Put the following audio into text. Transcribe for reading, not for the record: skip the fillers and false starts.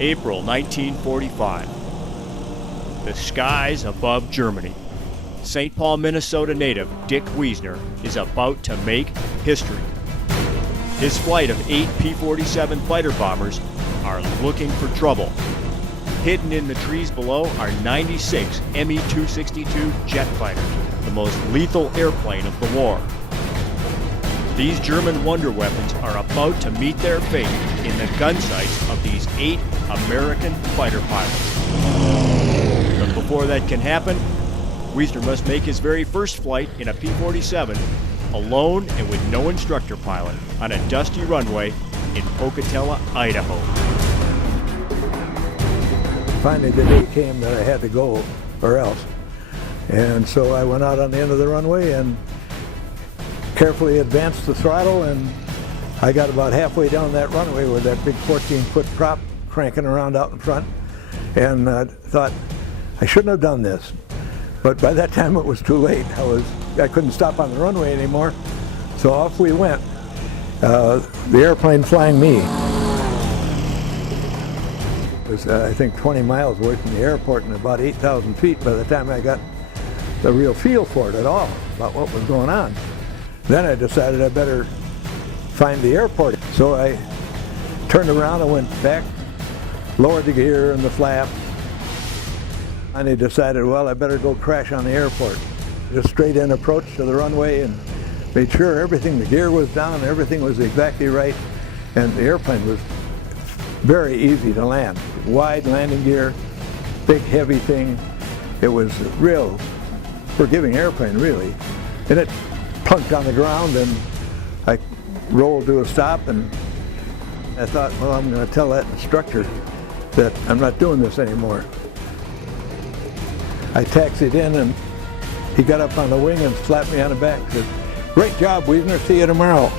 April 1945. The skies above Germany. St. Paul, Minnesota native Dick WIESSNER is about to make history. His flight of 8 P-47 fighter bombers are looking for trouble. Hidden in the trees below are 96 Me-262 jet fighters, the most lethal airplane of the war. These German wonder weapons are about to meet their fate in the gun sights of these 8 American fighter pilots. But before that can happen, WIESSNER must make his very first flight in a P-47 alone and with no instructor pilot on a dusty runway in Pocatello, Idaho. Finally the day came that I had to go or else. And so I went out on the end of the runway and carefully advanced the throttle, and I got about halfway down that runway with that big 14-foot prop cranking around out in front, and thought I shouldn't have done this. But by that time it was too late. I couldn't stop on the runway anymore, so off we went. The airplane flying me. It was I think 20 miles away from the airport and about 8,000 feet by the time I got the real feel for it at all, about what was going on. Then I decided I better find the airport. So I turned around and went back, lowered the gear and the flap, and I decided, well, I better go crash on the airport. Just straight in approach to the runway and made sure everything, the gear was down, everything was exactly right, and the airplane was very easy to land. Wide landing gear, big heavy thing. It was a real forgiving airplane, really. And it plunked on the ground, and I rolled to a stop, and I thought, well, I'm going to tell that instructor that I'm not doing this anymore. I taxied in, and he got up on the wing and slapped me on the back and said, "Great job, WIESSNER, see you tomorrow."